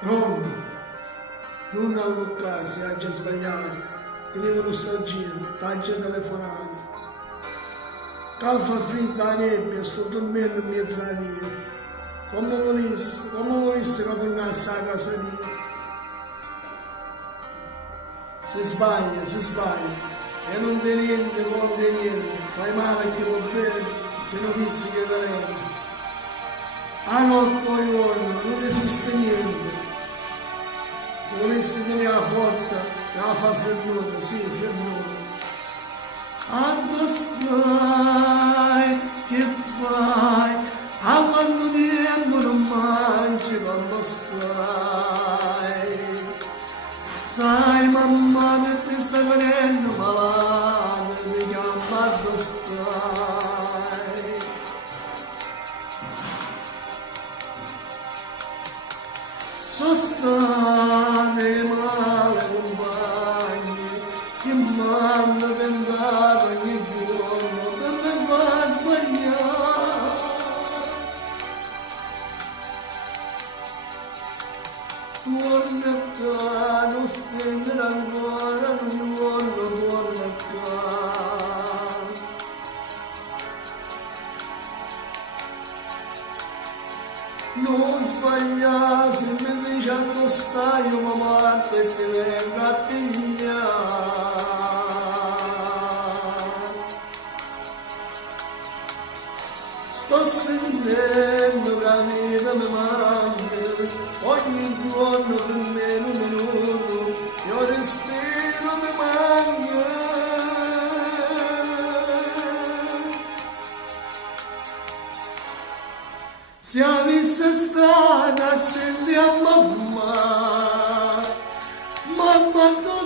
Pronto? Non avvocato, si è già sbagliato. Tenevo nostalgia, taglia telefonate. Calfa fritta la nebbia, sto dormendo in mezzo a via. Come volessi che tornasse a casa mia. Si sbaglia. E non di niente, non di niente. Fai male e ti va bene, che non pizzi che veleno. A notte o giorno non esiste niente. Volessi tenere la forza, la fa fermata, sì, fermata. Quando stai, che fai? A quanto tempo non mangi quando stai? Sai mamma che ti sta venendo malata, mi chiama quando stai? Sostate male compagni, che m'hanno tentato ogni giorno per me far sbagliare. Torna qua, non spendere ancora, non giorno torna qua. Non sbagliare, se mi dici dove stai, io mi parto e ti vengo a pigliare. Sto sentendo che la vita mi manca, ogni giorno per meno un minuto, io respiro mi manca. Se avesse stata a sentire a mamma, mamma tu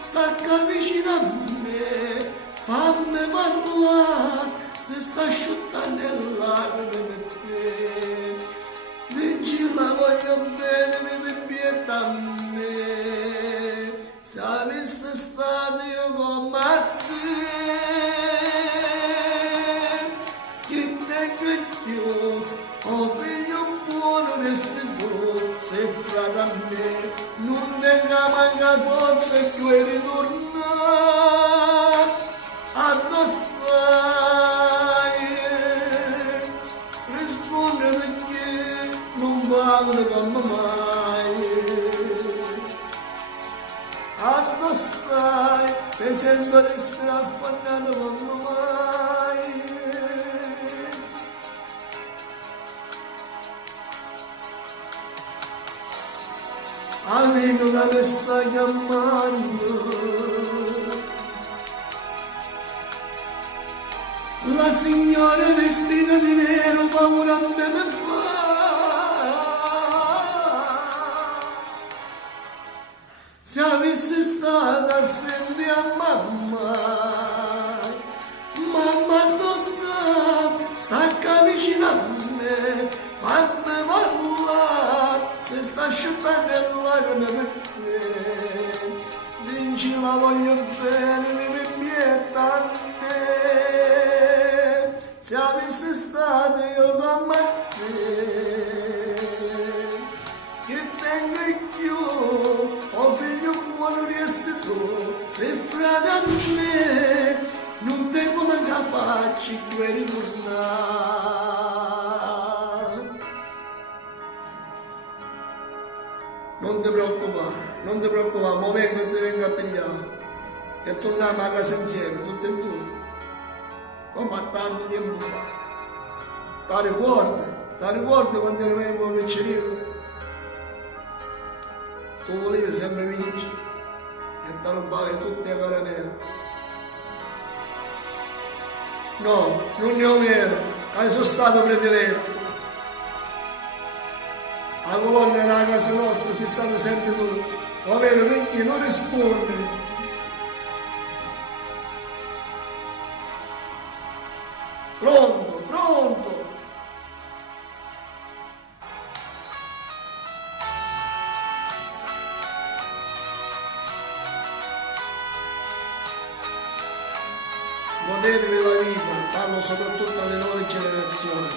sta vicino a me, fammi parlare, se sta asciuttando le lacrime per te. Dici la voglio bene, mi pieta a me, se avesse stato io come a te. Oh figlio buono resti tu, sei frate a me, non tenga manca forza e tu ritornare a dove stai. Risponde perché non parli come mai. A dove stai, ti sento respirare affannato come mai. Amico che mi sta chiamando, la signora vestita di nero paura a me mi fa. Se avessi stata a sentire a mamma, mamma dove sta vicino a me, fammi parlare, se sta asciuttando le lacrime per te. Vinci la voglio bene, mi pieta a me, se avessi stato io come a te, che tengo più, oh figlio buono resti tu, sei frate a me, non tengo manca faccia tu ritornare. Non ti preoccupare, mo vengo e ti vengo a pigliare e torniamo a casa insieme, tutti e due, come a tanto tempo fa. Ti ricordi quando eravamo piccini? Tu volevi sempre vincere e ti rubavi tutte le caramelle. No, non ne ho vero, hai sono stato prediletto. La colonna della casa nostra sei stato sempre tu, ovvero perché non rispondi. Pronto. Godetevi la vita, parlo soprattutto alle nuove generazioni.